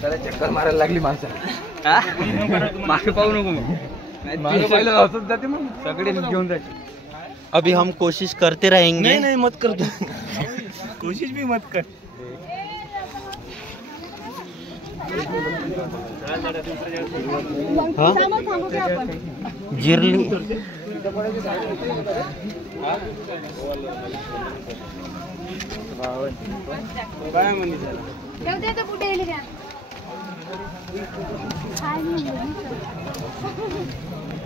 त्याला चक्कर मारायला लागली माणसाला. मागे पाहू नको मग, मागे पाहिलं असंच जाते मग सगळे घेऊन जायचे. अभी हम कोशिश करते रहेंगे. नहीं नहीं मत कर, कोशिश भी मत कर. हाँ जिरली काय म्हणली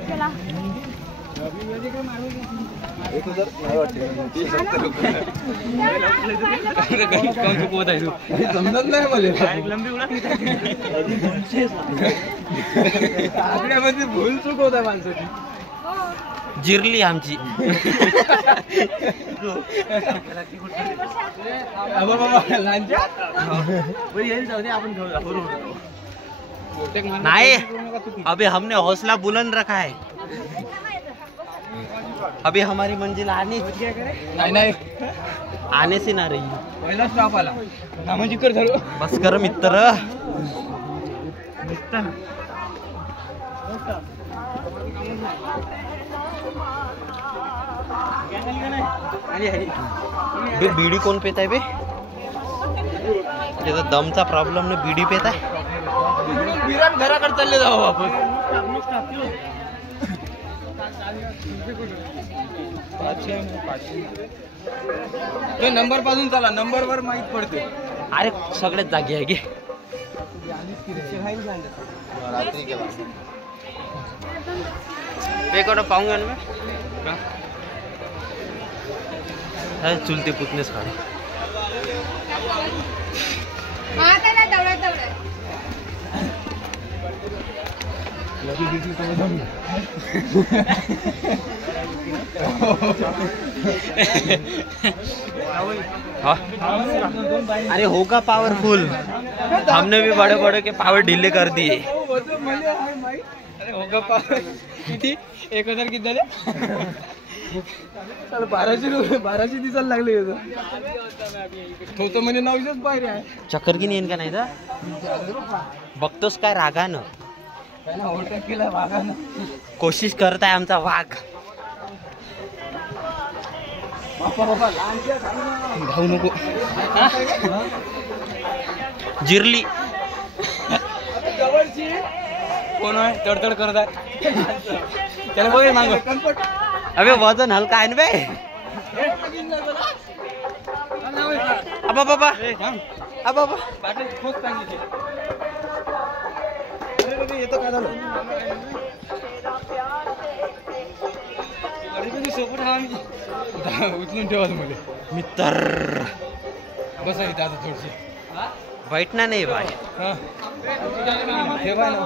त्याला. समजत नाही मला भूल चूक होत आहे माणसाची. जिरली आमची. नहीं, अभी हमने हौसला बुलंद रखा है. अभी हमारी मंजिल आने से ना रही. पहिला स्टॉप आला नामांजी कर झालो. बस कर मित्र. बे बीडी कोण पेत आहे बे? त्याचा दमचा प्रॉब्लेम न बीडी पेत आहे. विराट घराकडे चालले जाऊ आपण. तो नंबर पासून चला, नंबर वर माहित पडते. अरे सगळ्याच जागी आहे की. पे करो पाऊंगा ना मैं. चुलते पुतनेच काढे. अरे होगा पावरफुल. हमने भी बड़े बड़े के पावर ढीले कर दिए. अरे होगा पावर किती 1000 किती झाले. 1200 दिसायला लागले. तो म्हणे 900 पायरी आहे. चक्कर की येईन का नाही तर बघतोस काय रागानं. केला वाघानं. कोशिश करत आहे आमचा वाघ. धावू नको. जिरली कोण आहे तडतड करत आहे. त्याला बघ माग. अबे वजन हलका आहे ना बे. अबा बाबा अबा बाबा येतो काय झालं. उचलून ठेवा मध्ये मित्र. बसा इथे आता थोडीशी. बैठना नाही भाई. ठेवा ना.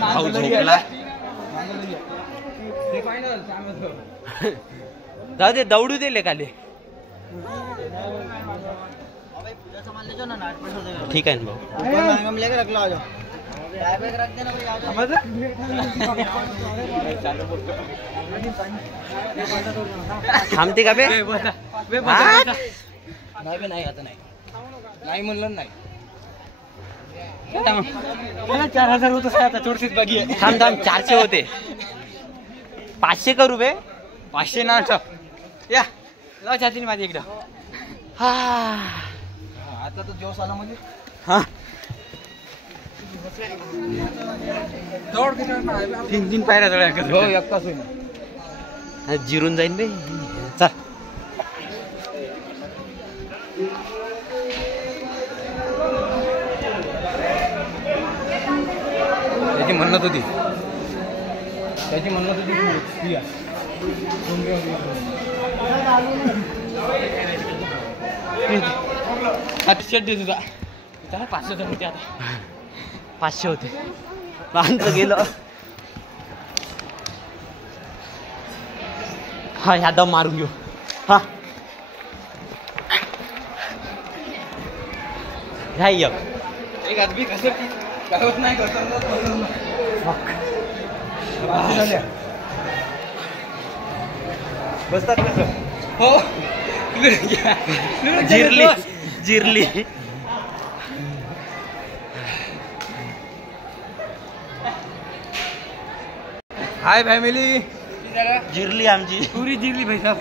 भाऊ झोपला. जाऊ दे दौडू दे लेकाले. ठीक आहे ना भाऊ. थांबते का बे. नाही आता नाही म्हणलं नाही. 4000 होत आता चोरशीच बाकी आहे. थांब 400 होते. 500 करू बे. 500 ना या लाव छातीने माझी एकदा. हा आता तो दिवस आला म्हणजे हा 3 पायऱ्या जवळ हो एकटाच होईल. जिरून जाईन बे. चल त्याची म्हणत होती दे तुझा. त्याला 500 होते. आता 500 होते. लहानचं गेलं. हा ह्या दम मारून घेऊ. हा ह्या एक आदमी कसं कावत नाही करत. बसतात कसं हो. जिरली जिरली हाय फॅमिली जिरली आमची पुरी जिरली भाई साहब